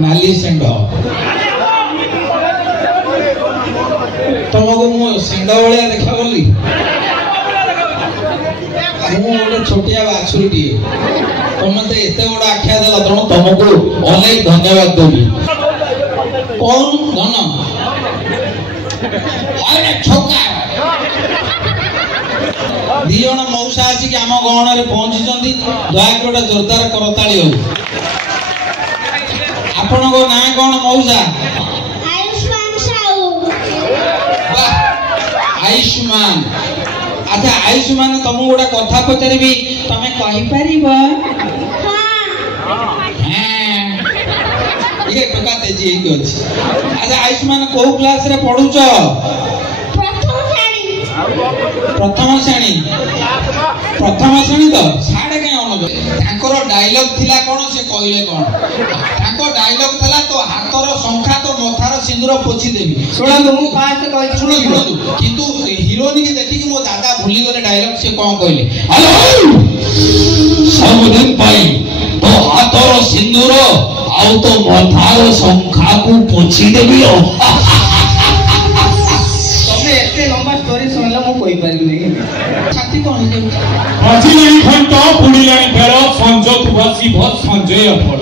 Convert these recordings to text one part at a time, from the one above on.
नाली सेंड तुमको मु सेंड भाया देखा बोली गोटे छोटिया बाछुरी तुम तो एत बड़ आख्या देल तेणु तुमको अनेक धन्यवाद देवी कौन धन दी जन मौसा आसिक आम गहन में पहुंची दयाक गोटे जोरदार करताली हो आपण ना कौन मौसा आयुष्मान अच्छा आयुष्मान तुमको गोटे कथा पचारि तमें कहीपर टोका तेजी अच्छे अच्छा आयुष्मान कौ क्लास रे पढ़ुच प्रथम श्रेणी तो साढ़े कहीं डायलॉग थिला कौन से कहले कौन डायलॉग थिला तो हाथर संख्या तो मथार सिंदूर पोछि देबी शुणु मु फास्ट कहि शुणु किंतु हीरोइन के देखि मो दादा भूली गले डायलॉग से कौन कहले हेलो सब दिन पाई तो हाथर सिंदूर आउ तो मथार संख्या को पोछि देबी लंबा स्टोरी सुनला मु कोई पारि नहीं छाती कोन है আজি नहीं घंटा पुड़ी लाइन फेर संजोग बसी बहुत संजय पड़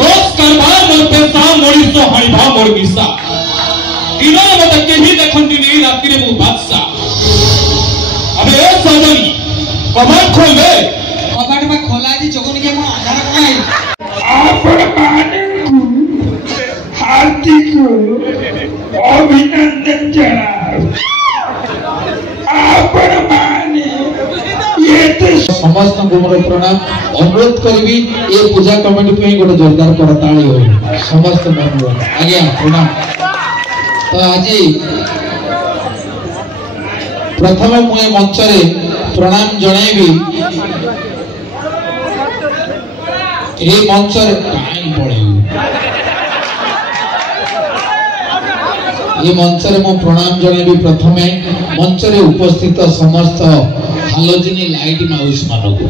रोज करबार मोर पेसा मोरी तो हरिभा मोर बिसा दिनो मत के ही देखंती नहीं रात्रि रे मु बादशाह अबे ए सजनी कबाड़ खोल दे कबाड़ में खोला दी चोकनी के कोन अंधार कोन है आपण माने हार्दिक अभिनंदन जनाब आपण माने ये तो समस्त को मोर प्रणाम अनुरोध करबी ये पूजा कमेटी पे गोटे जोरदार करताली हो समस्त बंधु आज्ञा प्रणाम तो आज प्रथम मुए मंच रे प्रणाम जणाइबी ए मंच रे काई पड़े ये मंच रे मो प्रणाम जणाइबी प्रथमे मंच रे उपस्थित समस्त हालोजिनी लाइट माउस मानको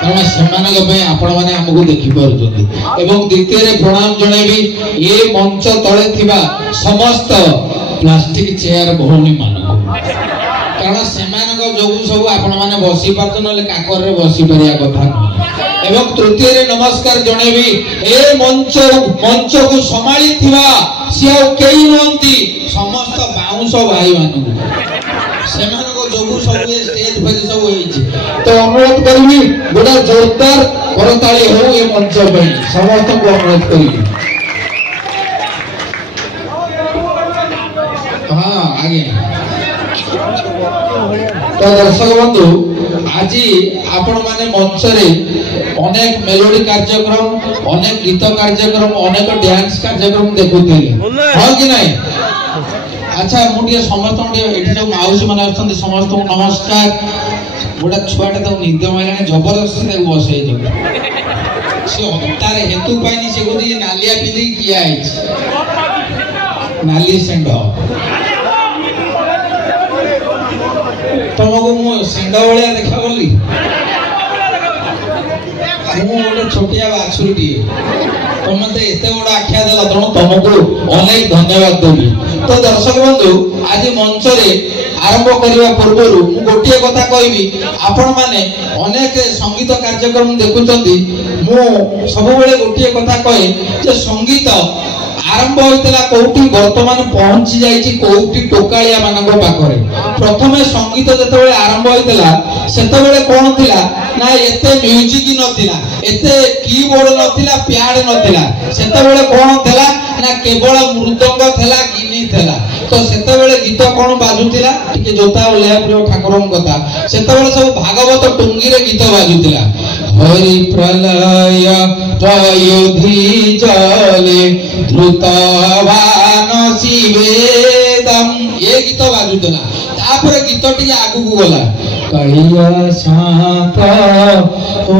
कारण सेमानक पे आपण माने हमकु देखि परछथि एवं द्वितीय रे प्रणाम जणाइबी ये मंच तळे थिबा समस्त प्लास्टिक चेयर भौनी मानको कारण सेमानक जोगु सब आपण माने बसी पारत नले काकर रे बसी परिया कथा एवं तृतीय रे नमस्कार जणाइबी ए मंच को संभाली थिबा सिया केई नंती समस्त बाउंस भाई मानू सेमान को जोगु सब स्टेज पर सब होई तो अनुरोध करबी गोटा जोरदार करताली हो ये मंच पे समस्त को अनुरोध करबी हां आगे तो दर्शक बंधु आज आपण माने मंच रे अनेक मेलोडी कार्यक्रम अनेक गीत कार्यक्रम अनेक डांस कार्यक्रम देखुथिले हां कि नहीं अच्छा मुटिए समस्त एठी जो माउसी माने अछंती समस्त को नमस्कार गोटा छुआटा तो निद माइलाने जबरदस्ती ताको बसै जो से तार हेतु पाइनी से गोदी नालिया पिली किया है नाली सेंड तुमको मु सेंड भाया देखा बोली गोटे छोटिया बाछुरी तुम तो एत बड़ आख्या देल तेणु तुमको अनेक धन्यवाद देवी तो दर्शक बंधु आज मंच रे आरंभ करने पूर्व गोटे कथा कहबी आपण माने अनेक संगीत कार्यक्रम देखुचंती मु सब बेले गोटे कथा कहे जे संगीत आरंभ होइतला कोउटी वर्तमान पहुंची जाईची कोउटी टोकालिया मानको पाखरे प्रथमे संगीत जतबेले आरंभ होइतला सेतबेले कोन थिला ना एते म्यूजिक नथिला एते कीबोर्ड नथिला प्याड नथिला सेतबेले कोन थिला ना केवल मृदंग थिला गिनी थिला तो सेतबेले गीत कोन बाजुतिला टिके जोता ओलिया प्रिय ठाकुरन कथा सेतबेले सब भागवत टुंगी रे गीत बाजुतिला हरि प्रलय पयोधि जले द्रुतवान शिवेदम ये गीत बाजुतला तापर गीत टिके आगु को गला कलिया शांत ओ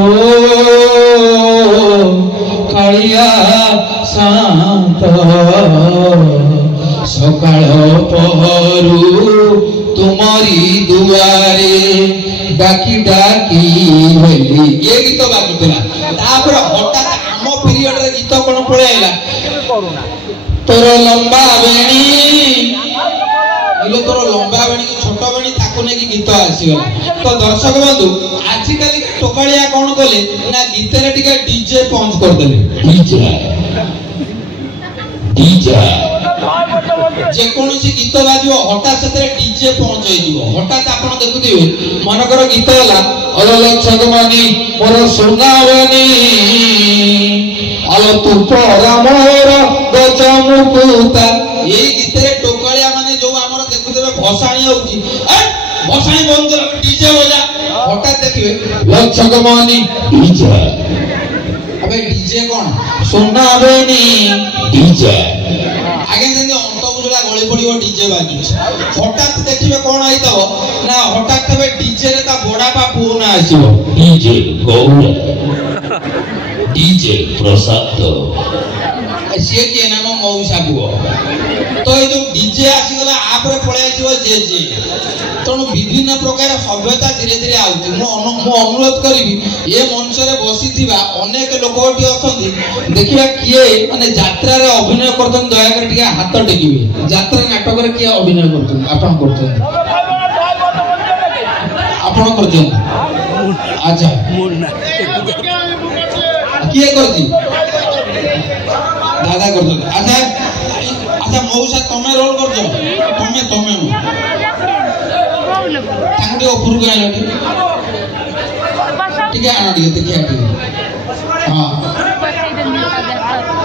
कलिया शांत सकाळ पहरु तुम्हारी दुआरे डाकी डाकी हेली ये गीत बाजुतला तापर हठात आम पीरियड रे तोर लंबा बेणी इलो तोर लंबा बेणी की छोट बेणी ताको ने की गीत आसीगला। तो दर्शक बंधु आजिकल टोकालिया कौन कले ना गीत रे टिके डीजे पहुंच कर देले। डीजे जे कोनोसी गीत बाजियो हठात से डीजे पहुंच जाइबो। हठात आपण देखुथिबे मनकर गीत होला अलल छगमानी मोर सुनावनी आलो तू परा मोर गजमुकुता। ए गीत रे टोकालिया माने जो हमर देखुथिबे भसाणी होउची भसाणी बंद कर डीजे बजा। हठात देखिबे लक्षगमानी डीजे अबे डीजे कोन सुनावनी डीजे आगे जंदी अंत बुझला गळी पड़ियो डीजे बाजू। हठात देखिबे कोन आइतो ना हठात तबे डीजे रे ता बडा पा पुना आसीबो। डीजे गौड़ डीजे प्रसाद से के नाम मौसा बुओ। तो ए जो डीजे आसी गला आपरे पळे आसीबो जे तणु विभिन्न प्रकार सभ्यता धीरे धीरे आउची। मो अनुरोध करिवि ए मंच रे बसिथिबा अनेक लोकटी अछंती देखिबा किए माने यात्रा रे अभिनय करतन दया कर टिके हाथ टेकिबे। यात्रा नाटक रे किए अभिनय करतन आपण करतन आपण करतन अच्छा किए करती दादा करतन अच्छा अच्छा मौसा तमे रोल करजो तमे तांगडी ऊपर गया लटी ठीक है आना दियो देखिया ठीक हां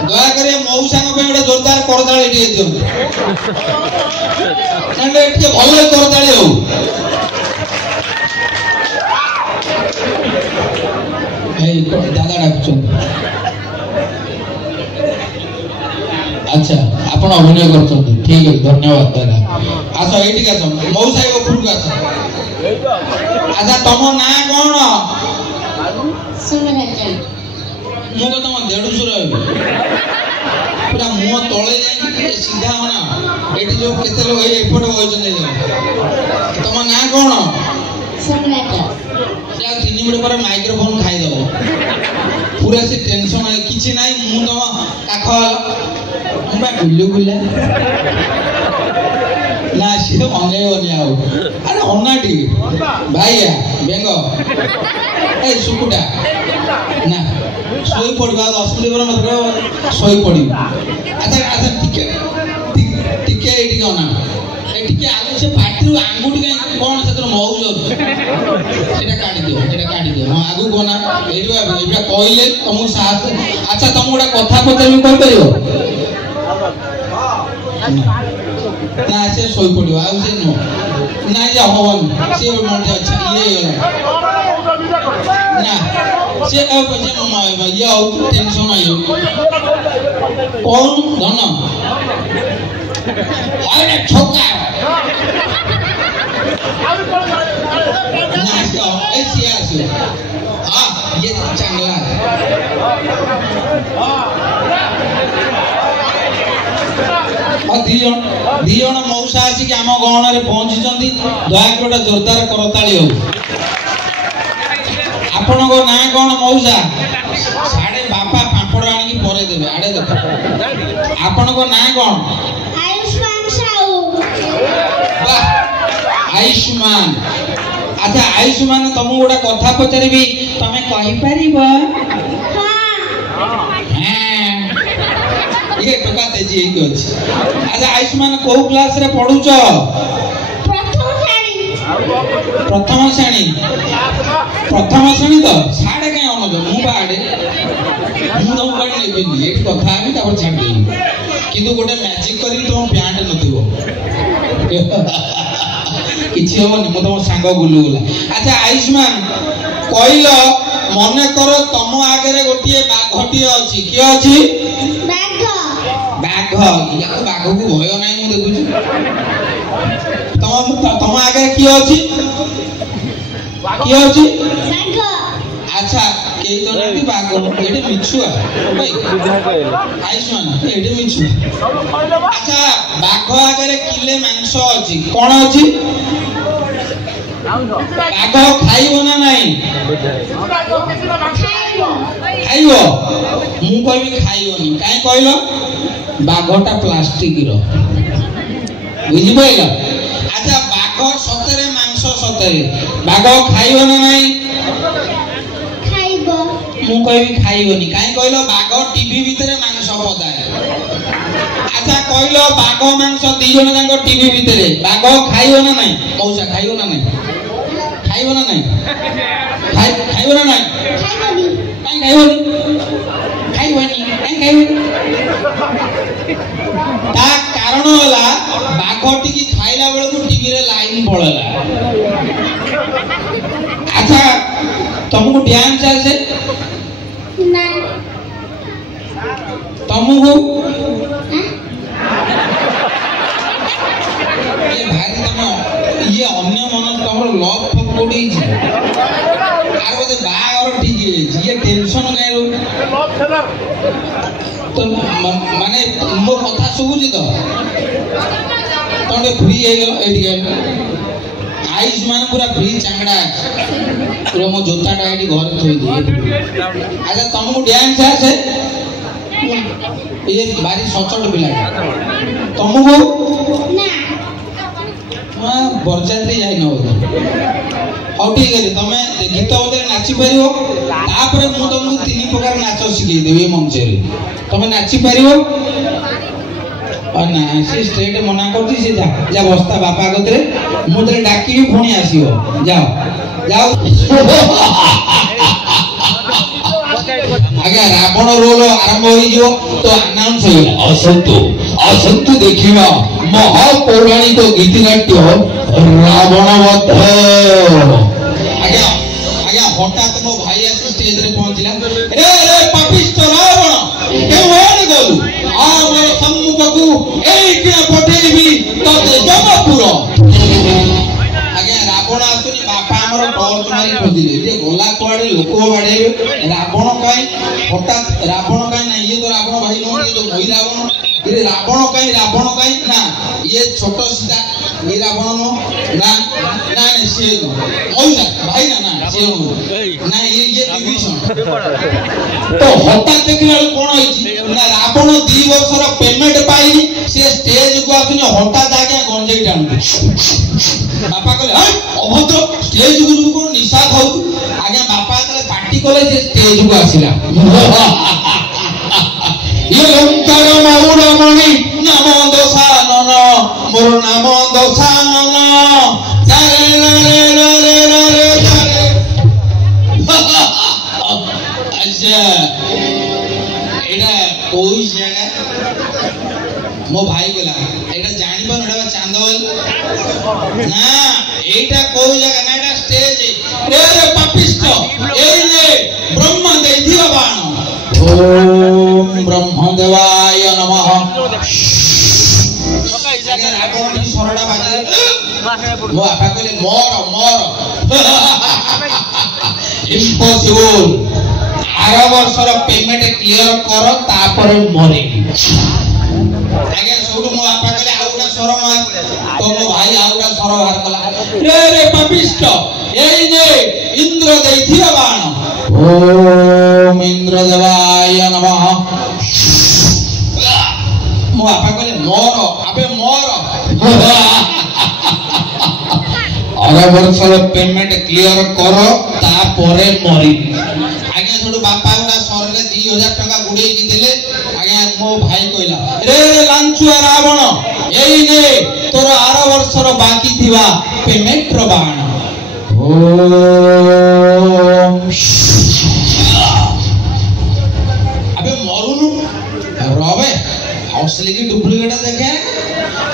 दया करे मौसा को बेडे जोरदार करताळी दिए दियो नंदे के भलो करताळी हो ए दादा डाकछन अच्छा आपण अभिनय करछन ठीक है धन्यवाद दादा। आसो एठी का मौसा को ऊपर का अच्छा तम ना कोन सुमरजन मु को तम देडुसुर पूरा मुंह तळे जाई सीधा होना एठी जो केते लोग एपट होइछन तम ना कोन सुमरजन या 3 मिनिट पर माइक्रोफोन खाई दबो पूरा से टेंशन है किछि नाही मु तम काख मुबा गुल्लू गुल्ला ना से अने ओने आउ अरे ओनाटी भाईया बेंगो ए सुकुटा ना सोई पड़वा 10 मिनिट पर मत सोई पड़ी अच्छा अच्छा टिके एठी कोना एठी के आगु से फाटरू आंगुटी के कोन से तो मौज सेटा काटी दियो हां आगु कोना एरिवा एबा कहले तुम साथ अच्छा तुम गोटा कथा पचारि कर परियो ना से सोई पड़ियो आ से नो ना जा होवन से मन अच्छा ये ना से अब जे मम्मा ये आउ टेंशन आयो कौन धन अरे छोका ना से ऐसी आसो हां ये चांगला दिजन मौसा आसी कि आम गहन रे पहुंची दया कर जोरदार करताली हो। आपण को ना कौन मौसा साडे बापा पापड़ आनी परे देबे आडे देख आपण को ना कौन आयुष्मान साहू वाह आयुष्मान अच्छा आयुष्मान तुम गोटा कथा पचारिबी तमे कहि परिबो ये टका तेजी एक अछि अच्छा आयुष्मान को क्लास रे पढुछ प्रथम श्रेणी तो साडे के अन दो मु बाडे मु तो बाडे लेबिनी एक कथा आमी तापर छाड़ देबी किंतु गोटे मैजिक करी तो प्यांट नथिबो किछि होनी मो तो सांग गुलु गुला अच्छा आयुष्मान कहिलो मने करो तम आगे रे गोटिए बाघटी अछि के अछि बाघ या बाघ को भय नाही मु देखुची तम आगे की अछि अच्छा के तो नहीं बाघ एटे मिछुआ भाई आयुष्मान एटे मिछु अच्छा बाघ आगे रे किले मांस अछि कोन अछि बाघ खाइबो ना नाही खाइबो मु कहबी खाइबनी काई कहलो बाघटा प्लास्टिक रो बुझी पाइल। अच्छा बाघ सतरे मांस सतरे बाघ खाइबो ना नहीं खाइबो मु कहबी खाइबनी काई कहलो बाघ टीवी भितरे मांस पदाए। अच्छा कहलो बाघ मांस दी जण जांको टीवी भितरे बाघ खाइबो ना नहीं मौसा खाइबो ना नहीं खाइबो ना नहीं खाइबो ना नहीं खाइबनी काई खाइबनी खाइबनी काई खाइबनी ता कारण होला बाघ टिकी खाइला बेले को टीवी रे लाइन पळला। अच्छा तुमको डांस आसे ना तुमको ए भाई तम ये अन्य मन तमर लव फक कोडी छी आर बोले बाघ और ठीक है ये टेंशन काई रो तो माने मो कथा सुबुजी तो तोंडे फ्री हे गेलो एडी गेम आयुष्मान पूरा फ्री चांगड़ा पूरा मो जोताटा एडी घर थोई दे। अच्छा तुमको डांस आसे ये बारी सचट पिला तुमको ना हां बरजात्री जाई न हो हाउ ठीक है तमे गीत ओदे नाची परियो तापर मु तुमको तीन प्रकार नाच सिखै देबे मंच रे तमे नाची परियो और ना से स्ट्रेट मना करती से जा जा बस्ता बापा गतरे मु तरे डाकी पुणी आसीओ जाओ जाओ आगे रावण रोल आरंभ हो जो तो अनाउंस हो असंतु देखिबा महापौराणिक गीतनाट्य रावण वध। आगे आगे हठात मो भाई आसी स्टेज रे पहुंचला रे रे पापिष्ट रावण के ओड गलु आ मोर सम्मुख को एई के पठेबी तते जमपुर। आगे रावण आसुनी बापा हमर टॉर्च मारी खोजिले जे गोला कोआडे लोक बाडे रावण काई हठात रावण काई ना ये तो रावण भाई नो ये तो भई रावण ये रावण काई ना ये छोटो सीधा ये रावण नो ना ना से नो मौसा भाई ना ना से नो ना ये विभीषण तो हठात देखला कोन होई ना रावण 2 वर्षर पेमेंट पाई से स्टेज को आसुनी हठात आगे गंजेई टाणु बापा कहले हाय अभद्र स्टेज को निशा खाऊ आगे बापा तले पार्टी कले से स्टेज को आसिला ये लंकार मौरमणि नाम दशानन मोर नाम दशानन रे रे रे रे रे अच्छा एडा कोई जगह मो भाई बोला एटा जानि पर एटा चांदवल ना एटा कोई जगह ना एटा स्टेज रे रे पापिष्ट एई ने ब्रह्म देथिवा बाण ओम ब्रह्मदेवाय नमः। अगर आपण सरडा बाजे मो आपा कहले मोर इम्पॉसिबल 12 वर्षर पेमेंट क्लियर कर तापर मरे आगे सोडू मो आपा कहले आउडा सर मार तो मो भाई आउडा सर बाहर कला रे रे पापिष्ट एई ने इंद्र देथिवा बाण ओम इंद्रदेवाय नमः। मो आपा कहले मोर आपे मोर 12 वर्षर पेमेंट क्लियर कर तापरे मरी आगे छोटू बापा गुडा सर रे 2000 टका गुडे की देले आगे मो भाई कहला रे रे लांचुआ रावण एई ने तोर 12 वर्षर बाकी थिबा पेमेंट रो बाण ओम अबे मरुनु रबे हौसले की डुप्लीकेट देखे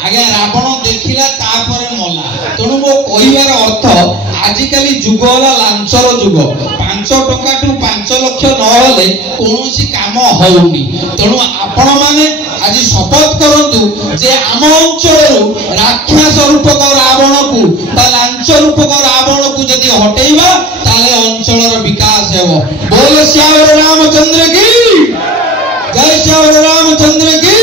आगे रावण देखिला तापरे मला तणु मो कहिबार अर्थ आजिकाली जुग होला लांचर जुग 5 टका टू 5 लाख न होले कोनोसी काम होउनी तणु आपण माने आज शपथ करंतु जे आम अंचल राक्षस रूपक रावण को ता लांच रूपक रावण को जदि हटेइबा ताले अंचलर विकास हेबो। बोल श्याम रामचंद्र की जय, श्याम रामचंद्र की।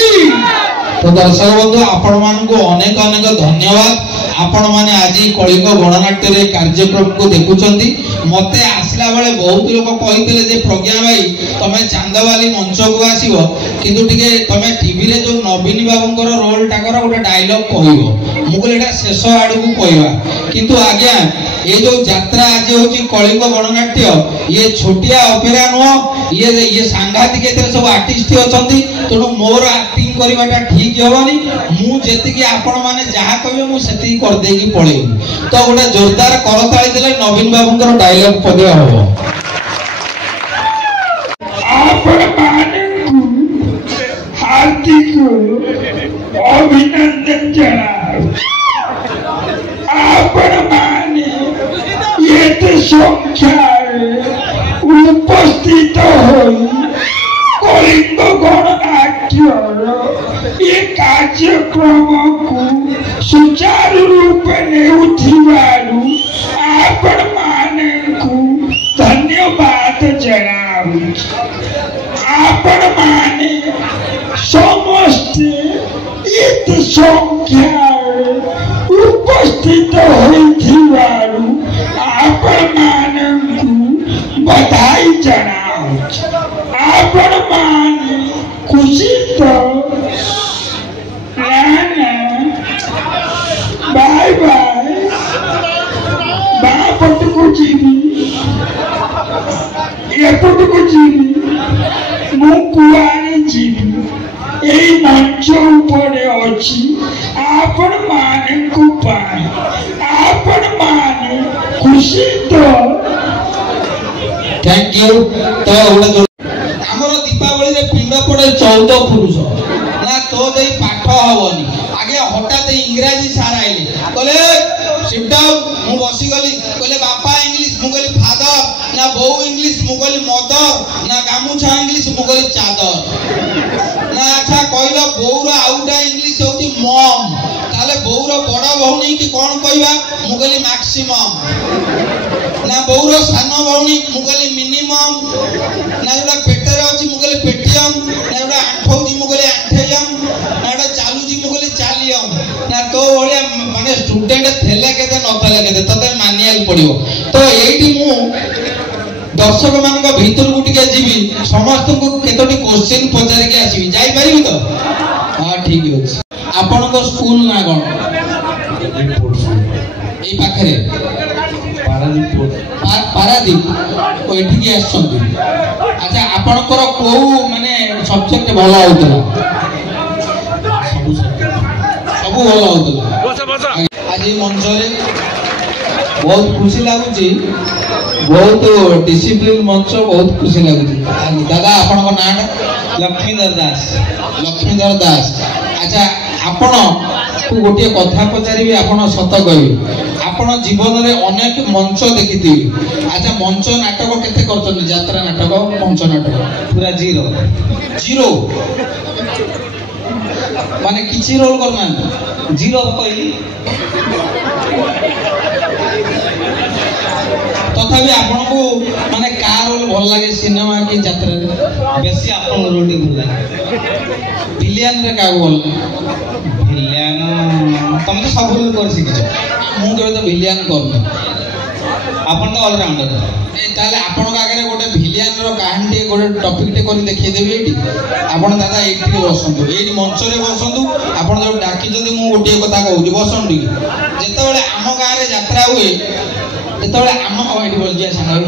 तो दर्शक बंधु आपण मानक अनेक अनेक धन्यवाद। आपण माने आज कलिंग गणनाट्य कार्यक्रम को देखुचंती। मते आसला बेले बहुत लोग कहितले जे प्रज्ञा भाई तमे चांदवाली मंच को आसीबो किंतु टिके तमे टीवी रे जो नवीन बाबूंकर रोल टाकर गोटे डायलॉग कहइबो मु कहलेटा शेष आडू को कहबा किंतु आज्ञा ये जो यात्रा आज होची कलिंग गणनाट्य ये छोटिया ऑपेरा नो ये सांघातिक एते सब आर्टिस्ट अछंती तणु मोर एक्टिंग करबाटा ठीक होबनी मु जेति कि आपण माने जहा कहबे मु सेति कर देकी पळेबी तो गोटे जोरदार करताली देले नवीन बाबूंकर डायलॉग पदिया हो आपण माने हार्दिक अभिनंदन जनाब। आपण माने येते संख्या उपस्थित होई कलिंग गणनाट्यर ये कार्यक्रम को सुचारू रूप नेउथिबारु आपण माने को धन्यवाद जनाबी। आपण माने समस्ते इत संख्या उपस्थित होइथिबारु आपण माने को बधाई जनाउछ। आपण माने खुशी तो बाय बाय बापट को जीवी एपट को जीवी मु कुआरे जीवी एई मंच उपरे अछि आपण माने को पाए आपण माने खुशी तो थैंक यू। तो हमर दीपावली रे पिंड पड़े 14 पुरुष ना तो देई पाठ हवनी आगे हठात इंग्रजी सार आइले कहले सिट डाउन मु बसी गली कहले बापा इंग्लिश मु कहली फादर ना बो इंग्लिश मु कहली मदर ना गामुछा इंग्लिश मु कहली चादर ना अच्छा कहलो बोउरा आउटा इंग्लिश होती मम ताले बोउरा बड़ा भौणी की कोन कहबा मु कहली मैक्सिमम ना बोउरा सानो भौणी मु कहली मिनिमम ना जोडा पेटरे अछि मु कहली पेटियम ना जोडा आठौजी मु कहली आठेयम ना जोडा चालुजी मु कहली चालियम ना तो ओलिया माने स्टूडेंट थेले केते नथले केते तते मानिया पड़ियो। तो एठी मु दर्शक मान भीतर को टिके जीवी समस्त को केतोटी क्वेश्चन पचारि के आसीबी जाई परिबी तो हां ठीक अछि। आपन को स्कूल ना कोन एई पाखरे पारादीप ओ एठी के आछंती। अच्छा आपन को को माने सब्जेक्ट भलो होतला सब भलो होतला आज मंच रे बहुत खुशी लागुची बहुत डिसिप्लिन मंच बहुत खुशी लगुची। दादा आपण को नाम लक्ष्मीधर दास। लक्ष्मीधर दास अच्छा आपण को गोटे कथा पचारिबे आपण सत कहबे आपण जीवन रे अनेक मंच देखिथि। अच्छा मंच नाटक केते करछन यात्रा नाटक मंच नाटक पूरा जीरो जीरो माने किछि रोल करना जीरो कहली तथापि आपन को माने का रोल भल लागे सिनेमा की यात्रा रे बेसी आपन रोल टी भल लागे विलियन रे का बोल विलियन तुम तो सब रोल कर सिकिछ मु केबे तो विलियन करन आपन तो ऑलराउंडर ए ताले आपन का आगे गोटे विलियन रो कहानी गोटे टॉपिक टे करी देखिए देबी एटी आपन दादा एटी बसंतु एटी मंच रे बसंतु आपन जो डाकी जदी मु गोटे कथा कहू बसंतु जेते बेले आम गां रे यात्रा हुए जेतेबेले आम एटी बोल दिया सांग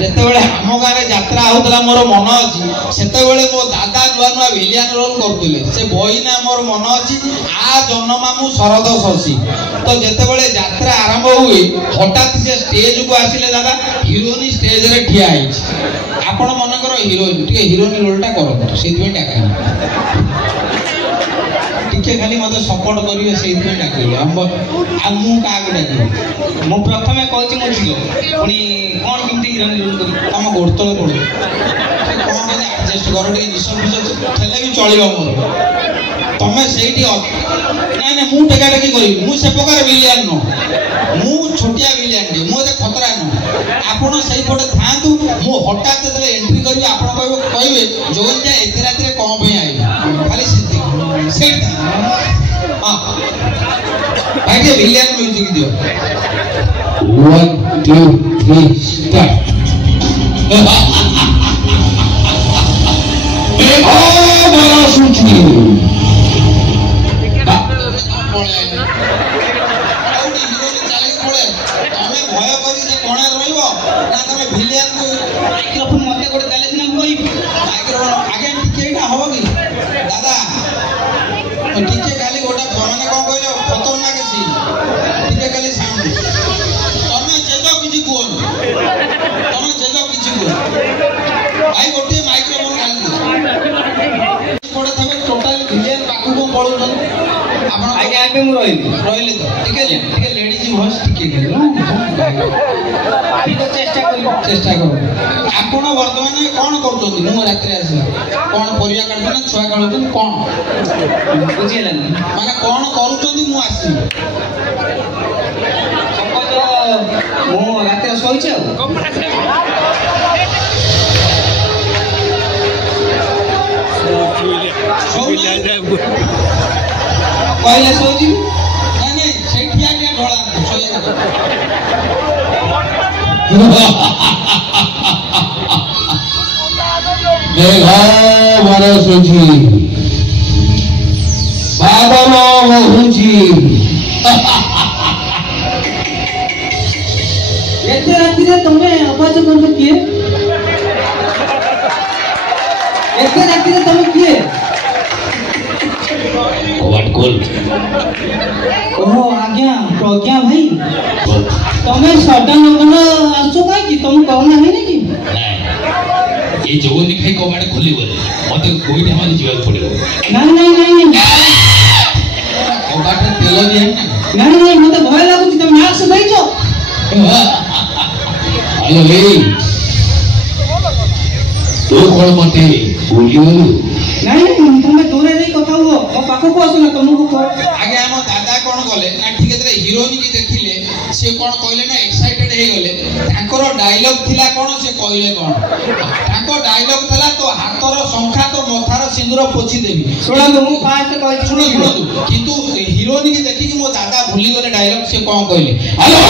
जेतेबेले आम गां रे यात्रा होतला मोर मन अछि सेतेबेले मो दादा नुआ नुआ विलियन रोल करथिले से बही ना मोर मन अछि आ जन्म मामू शरद शशि। तो जेतेबेले यात्रा आरंभ हुए हठात से स्टेज को आसिले दादा हिरोइन स्टेज रे ठिया आइछ आपण मनकर हिरोइन टिके हिरोइन रोलटा करो सेति डाका टिके खाली मते सपोर्ट करिवे सेति डाकिले हम आ मु का आगे डाकिले मु प्रथमे कहछि मु झियो पुनी कोन किमती हिरोइन रोल करी हम गोडतले पड़ो कोन के एडजस्ट करो टिके निशन निशन थले भी चलिबो मोर तमे सेठी ना ना मु टका टकी करी मु से प्रकार विलियन नो मु छोटिया विलियन दे मु ए खतरा नो आपण सही पटे थांतु मु हठात एंट्री करी आपण कहबे जोन जा एते रात रे कोन भई आइला खाली सेति ସେଇଟା ହଁ ଭାଇ ଟିକେ ଭିଲିଆନ ମ୍ୟୁଜିକ ଦିଅ 1 2 3 ଷ୍ଟାର୍ଟ टिके खाली गोटा माने कोन कहले खतरनाक सी टिके खाली साउंड तमे जेजो किछि कोन तमे जेजो किछि कोन भाई गोटे माइक्रोफोन खाली दे कोडे तमे टोटल विलियन पाकु को पळुन आपण आगे आगे मु रहिली तो टिके लेडीज वॉइस टिके गेल ठीक चेष्टा करू आपण वर्तमान कोन करछोती मु रात्रि आसी कोन परिया काटबो ना छुआ काटबो कोन बुझिला माने कोन करूछोती मु आसी सपोज मु रात्रि सोइछे पहले सोची नहीं सेठिया के ढोला सोया मेघा बड़ा सोची बादल बहुची एते राती रे तमे आवाज कोन किए एते राती रे तमे किए व्हाट कॉल ओहो आज्ञा प्रज्ञा भाई तमे सडन लोगन आसो काई कि तुम कोरोना है कि ये जोनी खाई कबाड़ खोली बोले मते कोई ठाम जीवा पड़िबो नहीं कबाड़ तेल दिया ना नहीं मते भय लागु तुम मास्क दैछो हेलो हे तो कोन मते बोलियो नहीं तुम दूरे नहीं कथा हुओ मो पाखो को आसो ना तुमको को आगे हम दादा कोन गले ना ठीक है हीरोइन की देखिले से कोन कहले ना एक्साइटेड हे गले ताकर डायलॉग थिला कोन से कहले कोन ताको डायलॉग थला तो हाथर संख्या तो मथार सिंदूर पोछि देबी सुना मु फास्ट कहै सुनो किंतु हीरोइन की देखि कि मो दादा भूली गले डायलॉग से कोन कहले हेलो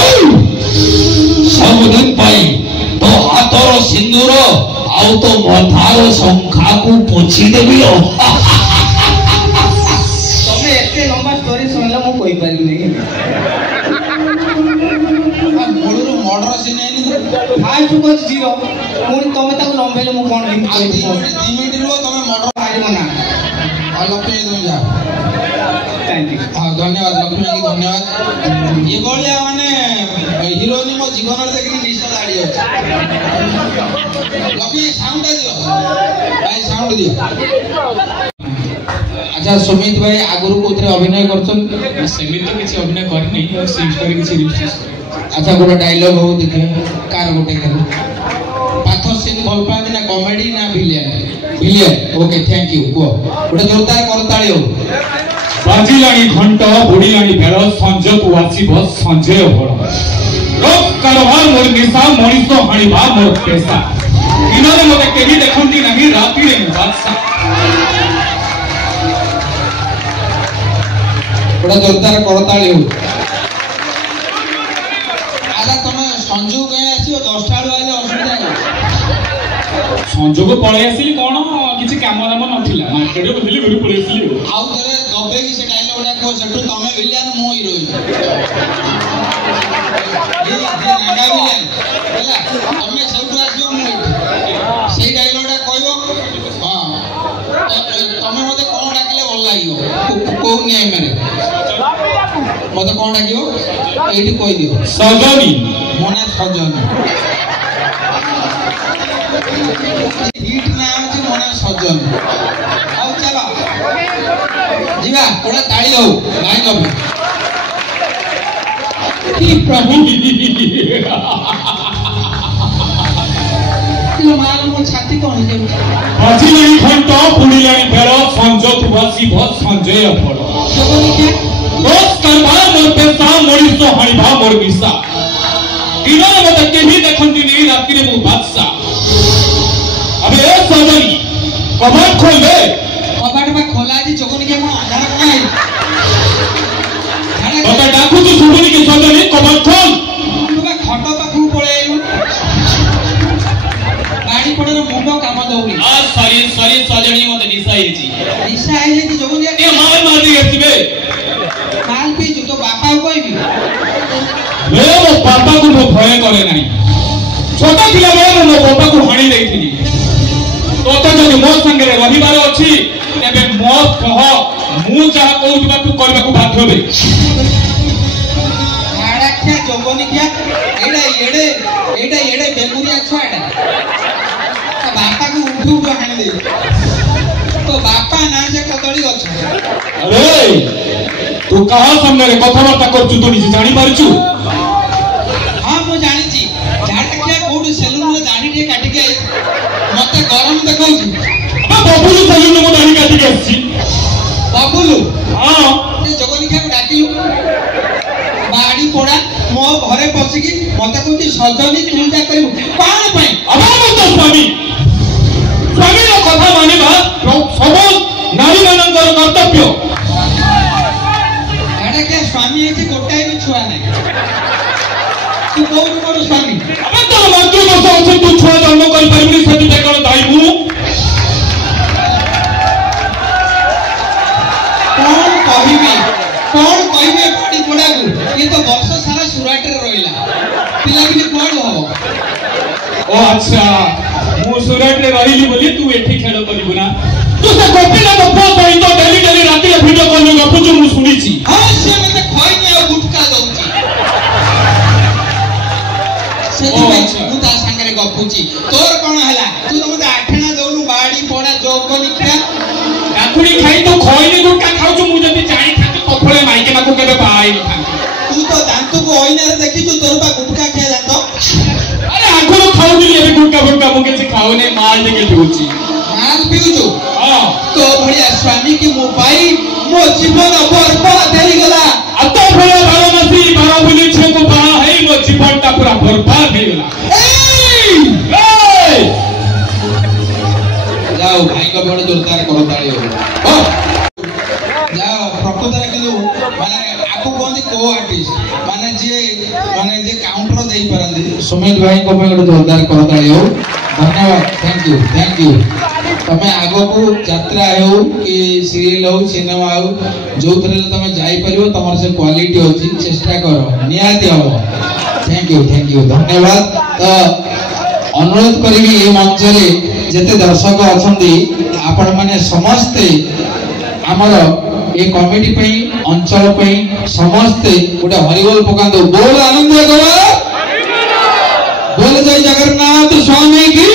सब दिन पाई तो हाथर सिंदूर आउ तो मथार संख्या को पोछि देबी तमे एते लंबा स्टोरी सुनला मु कोइ पारि नहीं मोळरो मर्डर सीन नहीं फास्ट को जीरो पुनी तमे ताको लंबेले मु कोन दिन 2 मिनिट रो तमे मर्डर पारिबो ना आ लक्ष्मी तुम जा थैंक यू हां धन्यवाद लक्ष्मी जी धन्यवाद ये बोलिया माने हीरोइन मो जीवन रे देखि निष्ठा दाडी अछि लक्ष्मी साउंड दियो भाई साउंड दियो अच्छा सुमित भाई आगुरु कोथरे अभिनय करछन सेमित तो किसी अभिनय करनी सीन स्टोरी किसी रिव्यू अच्छा गोटे डायलॉग हो देखे कार गोटे कर पाथर सीन भल पानी ना कॉमेडी ना विलियन ओके थैंक यू को गोटे जोरदार करताळी हो बाजिलाणी घंट बुड़िलाणी भेड़ संजय को आसीब संजय भड़ लोक कारबार मोर निशा मनीष हाणीबा मोर पेशा इनरे मते केही देखंती नाही राती रे बादशाह गोटे जोरदार करताळी हो आजा तमे संजू कहे आसीओ 10 टा आले असुविधा हो संजोग पळे आसिली कोन किछि काम नाम नथिला मार्केट बुझिली गुरु पळे आसिली आउ तरे दबे की से डायलॉग डा को सेठू तमे विलियन मो हीरोइन ये नागा विलियन होला तमे सेठू आसीओ मो सेही डायलॉग डा कहयो हां तमे मते कोन डाकिले भल लागियो को नै माने मते कोन डाकियो एठी कहि दियो सजनी मने सजनी हिट ना अछि मने सजनी आउ चलो जीवा कोड़ा ताळी हो भाई कबे की प्रभु लो मार मो छाती कोन जे बाजिलाणी घंट बुड़िलाणी भेड़ संजय को आसीब संजय भड़ लोक कारबार मोर पेशा मनीष हाणीबा मोर निशा इनरे मते केही देखंती नहीं राती रे मु बादशाह अबे ए सजनी कबाड़ खोल दे कबाट में खोला जी चोकनी के को ସଜନି କବାଟ ଖୋଲ। ତୁ ବା ଖଟ ପାଖକୁ ପଳେଇଲୁ। ଗାଡି ପଡର ମୁଣ୍ଡ କାମ ଦଉନି। ସରି ସଜନି ମତେ ନିଶା ହେଇଛି। ନିଶା ହେଇଯାଇଛି ଜଗନିଆ। ଏ ମାଲ ମାରି ଆସିବେ। ମାଲ ପିଇଛୁ ତୋ ବାପାକୁ କହିବି। ମୋ ବାପାକୁ ମୁଁ ଭୟ କରେ ନାହିଁ। ଛୋଟ ଥିଲାବେଳେ ମୁଁ ମୋ ବାପାକୁ ହାଣି ଦେଇଥିଲି। ତୋତେ ଯଦି ମୋ ସାଙ୍ଗରେ ରହିବାର ଅଛି ତେବେ ମୋ ସହ ମୁଁ ଯାହା କହୁଥିବା ତୁ କରିବାକୁ ବାଧ୍ୟ ହେବେ। ଝାଡାଖିଆ ଜଗନିଖିଆ ଏଇଟା ଏଡେ ବେମୁରିଆ ଛୁଆଟା ତା ବାପାକୁ ଉଠୁ ହାଣି ଦେଇ। ତୋ ବାପା ନା ଯେ କଦଳୀ ଗଛ। ଆରେ ତୁ କାହା ସାମ୍ନାରେ କଥାବାର୍ତ୍ତା କରୁଛୁ ତୁ ନିଜେ ଜାଣିପାରୁଛୁ? ହଁ ମୁଁ ଜାଣିଛି। ଝାଡାଖିଆ କୋଉଠି ସେଲୁନରେ ଦାଢି ଟିକେ କାଟିକି ଆଇ ମତେ ଗରମ ଦେଖାଉଛି। ବବୁଲୁ ସେଲୁନ ମୁଁ ଦାଢି କାଟିକି ଆସିଛି। ବବୁଲୁ ହଁ ଜଗନିଖିଆକୁ ଡାକିଲୁ। ବାଡି ପୋଡା ମୋ ଘରେ ପଶିକି ମତେ କହୁଛି ସଜନି ତୁ ଯା କରିବୁ କଣ ପାଇଁ? ସ୍ୱାମୀର କଥା ମାନିବା ସବୁ ନାରୀ ମାନଙ୍କର କର୍ତ୍ତବ୍ୟ। ଝାଡାଖିଆ ସ୍ୱାମୀ ହେଇଛି ଗୋଟାଏ ବି ଛୁଆ ନାହିଁ। ତୁ କୋଉଠୁ ମୋର ସ୍ୱାମୀ? ତୋର ମାତୃଦୋଷ ଅଛି ତୁ ଛୁଆ ଜନ୍ମ କରିପାରିବୁନି ସେଥିପାଇଁ କଣ ଦାୟୀ ମୁଁ? କଣ କହିବି ପାଟି ପୋଡାକୁ? ଇଏ ତ ବର୍ଷ ସାରା ସୁରାଟରେ ରହିଲା। ପିଲାପିଲି କୁଆଡୁ ହବ? ଓ ଆଚ୍ଛା ମୁଁ ସୁରଟରେ ରହିଲି ବୋଲି ତୁ ଏଠି ଖେଳ କରିବୁ ନା? ତୁ ସେ ଗୋପୀନାଥ ପୁଅ ସହିତ ଡେଲି ରାତିରେ ଭିଡିଓ କଲ୍ ଗପୁଛୁ ମୁଁ ଶୁଣିଛି। ହଁ ସେ ମତେ ଖଇନି ଆଉ ଗୁଟକା ଦଉଛି। ସେଥିପାଇଁ ମୁଁ ତା ସାଙ୍ଗରେ ଗପୁଛି। ତୋର କଣ ହେଲା? ତୁ ତ ମତେ ଆଠଣା ଦଉନୁ ବାଡି ପୋଡା ଜଗନିଖିଆ। କାକୁଡି ଖାଇ ତୁ ଖଇନି ଗୁଟକା ଖାଉଛୁ। ମୁଁ ଯଦି ଜାଣିଥାନ୍ତି ତୋଫଳେ ମାଇକିନାକୁ କେବେ ବାହା ହେଇନଥାନ୍ତି। ତୁ ତ ଦାନ୍ତକୁ ଅଇନାରେ ଦେଖିଛୁ ତୋର ବା ଗୁଟକା ଖିଆ ଦାନ୍ତ। ଆରେ ଆଗରୁ ଖାଉଥିଲି ଏବେ ଗୁଟକା ମୁଁ କିଛି ଖାଉନି ମାଲ ଟିକେ ପିଉଛି। ମାଲ ପିଉଛୁ? ହଁ ତୋ ଭଳିଆ ସ୍ୱାମୀ କି ମୁଁ ପାଇ ମୋ ଜୀବନ ବର୍ବାଦ ହେଇଗଲା। ଆଉ ତୋ ଭଳିଆ ବାରମାସୀ ବାର ବୁଲି ଝିଅକୁ ବାହା ହେଇ ମୋ ଜୀବନଟା ପୁରା ବର୍ବାଦ ହେଇଗଲା। ଯାଉ ଭାଇଙ୍କ ବଡ ଜୋରଦାର କରତାଳି ହବ। ଯାଅ ପ୍ରକୃତରେ କିନ୍ତୁ ମାନେ ଆକୁ କୁହନ୍ତି କୋ ଆର୍ଟିଷ୍ଟ ମାନେ ଯିଏ କାଉଣ୍ଟର ଦେଇପାରନ୍ତି। ସୁମିତ ଭାଇଙ୍କ ପାଇଁ ଗୋଟେ ଜୋରଦାର କରତାଳି ହଉ। ଧନ୍ୟବାଦ। Thank you. ତମେ ଆଗକୁ ଯାତ୍ରା ହେଉ କି ସିରିଏଲ ହଉ ସିନେମା ହଉ ଯୋଉଥିରେ ତମେ ଯାଇପାରିବ ତମର ସେ କ୍ୱାଲିଟି ଅଛି ଚେଷ୍ଟା କର ନିହାତି ହବ। ଥ୍ୟାଙ୍କ ୟୁ ଧନ୍ୟବାଦ। ତ ଅନୁରୋଧ କରିବି ଏ ମଞ୍ଚରେ ଯେତେ ଦର୍ଶକ ଅଛନ୍ତି ଆପଣ ମାନେ ସମସ୍ତେ ଆମର ଏ କମିଟି ପାଇଁ ଅଞ୍ଚଳ ପାଇଁ ସମସ୍ତେ ଗୋଟେ ହରିବୋଲ ପକାନ୍ତୁ। ବୋଲ ଆନନ୍ଦ କର बोल जय जगन्नाथ स्वामी की।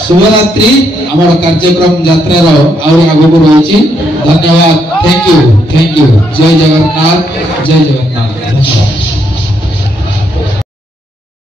शुभरात्रि। आमर कार्यक्रम यात्रा आगक रही। धन्यवाद। Thank you. जय जगन्नाथ। धन्यवाद।